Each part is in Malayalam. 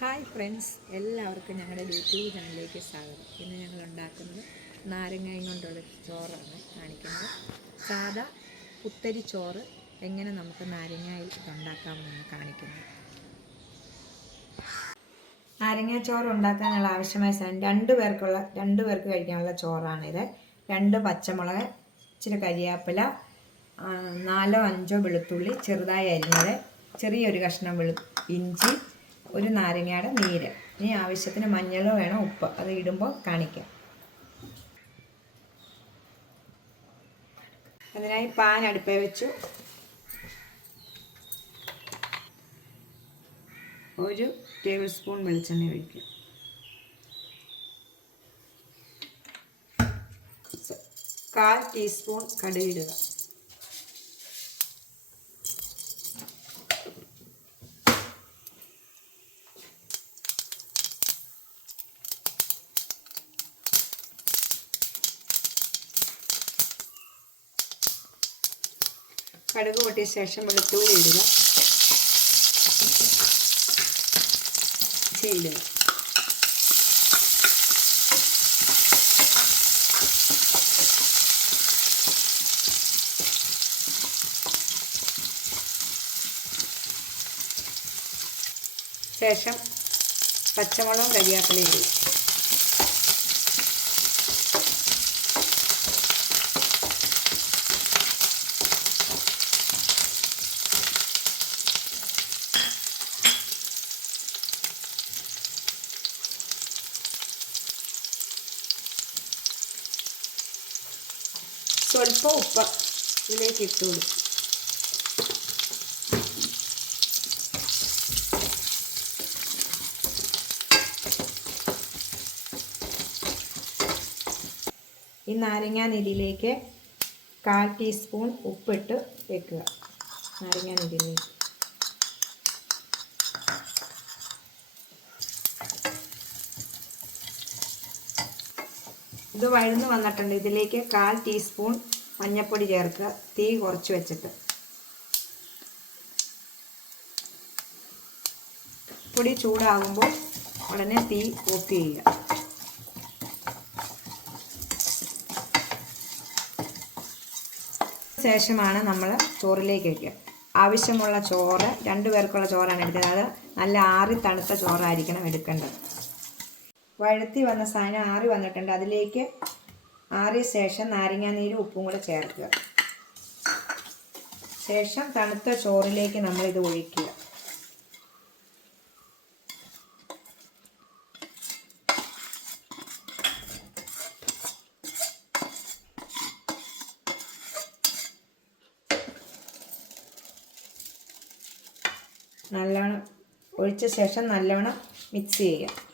ഹായ് ഫ്രണ്ട്സ് എല്ലാവർക്കും ഞങ്ങളുടെ യൂട്യൂബ് ചാനലിലേക്ക് സ്വാഗതം. ഇന്ന് ഞങ്ങൾ ഉണ്ടാക്കുന്നത് നാരങ്ങയും കൊണ്ടുള്ള ചോറാണ് കാണിക്കുന്നത്. സാധാ പുത്തരി ചോറ് എങ്ങനെ നമുക്ക് നാരങ്ങയിൽ ഉണ്ടാക്കാമെന്നാണ് കാണിക്കുന്നത്. നാരങ്ങ ചോറ് ഉണ്ടാക്കാനുള്ള ആവശ്യമായ സാധനം രണ്ട് പേർക്കുള്ള രണ്ട് പേർക്ക് കഴിക്കാനുള്ള ചോറാണിത്. രണ്ട് പച്ചമുളക് ഇച്ചിരി കരിയാപ്പില നാലോ അഞ്ചോ വെളുത്തുള്ളി ചെറുതായി അരിഞ്ഞത് ചെറിയൊരു കഷ്ണം വെളു ഇഞ്ചി ഒരു നാരങ്ങയുടെ നീര്. ഇനി ആവശ്യത്തിന് മഞ്ഞളോ വേണം ഉപ്പ്. അത് ഇടുമ്പോൾ കാണിക്കാം. അതിനായി പാൻ അടുപ്പേ വെച്ചു. ഒരു ടേബിൾ സ്പൂൺ വെളിച്ചെണ്ണ ഒഴിക്കും കാൽ ടീസ്പൂൺ കടുകിടുക കടുക് പൊട്ടിയ ശേഷം വെളുത്തുള്ളി ഇടുക. ഇടുക. ശേഷം പച്ചമുളകും കരിയാപ്പിലയും ഇടുക. സ്വല്പം ഉപ്പ് ഇതിലേക്ക് ഇട്ട് കൊടുക്കും ഈ നാരങ്ങ നീരിലേക്ക് കാൽ ടീസ്പൂൺ ഉപ്പിട്ട് വെക്കുക. നാരങ്ങാ ഇത് വഴുന്ന് വന്നിട്ടുണ്ട്. ഇതിലേക്ക് കാൽ ടീസ്പൂൺ മഞ്ഞൾപ്പൊടി ചേർക്കുക. തീ കുറച്ച് വെച്ചിട്ട്. പൊടി ചൂടാകുമ്പോൾ ഉടനെ തീ ഓഫ് ചെയ്യുക. ശേഷമാണ് നമ്മൾ ചോറിലേക്ക് വയ്ക്കുക ആവശ്യമുള്ള ചോറ് രണ്ട് പേർക്കുള്ള ചോറാണ് എടുത്തത് അത് നല്ല ആറി തണുത്ത ചോറായിരിക്കണം എടുക്കേണ്ടത്. വഴുത്തി വന്ന സാധനം ആറി വന്നിട്ടുണ്ട്. അതിലേക്ക് ആറിയ ശേഷം നാരങ്ങാനീരും ഉപ്പും കൂടെ ചേർക്കുക. ശേഷം തണുത്ത ചോറിലേക്ക് നമ്മൾ ഇത് ഒഴിക്കുക. നല്ലവണ്ണം ഒഴിച്ച ശേഷം നല്ലവണ്ണം മിക്സ് ചെയ്യുക.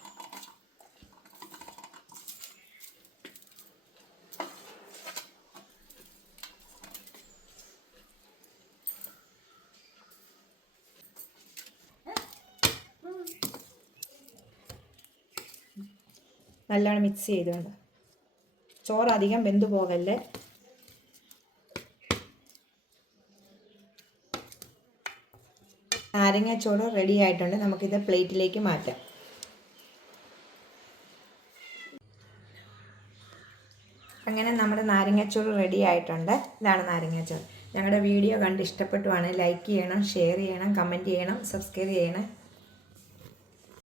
നല്ലോണം മിക്സ് ചെയ്തുകൊണ്ട് ചോറ് അധികം വെന്തു പോകല്ലേ? നാരങ്ങാച്ചോറ് റെഡി ആയിട്ടുണ്ട്. നമുക്കിത് പ്ലേറ്റിലേക്ക് മാറ്റാം. അങ്ങനെ നമ്മുടെ നാരങ്ങാച്ചോറ് റെഡി ആയിട്ടുണ്ട്. ഇതാണ് നാരങ്ങാച്ചോറ്. ഞങ്ങളുടെ വീഡിയോ കണ്ട് ഇഷ്ടപ്പെട്ടുവാണ് ലൈക്ക് ചെയ്യണം ഷെയർ ചെയ്യണം കമന്റ് ചെയ്യണം സബ്സ്ക്രൈബ് ചെയ്യണം.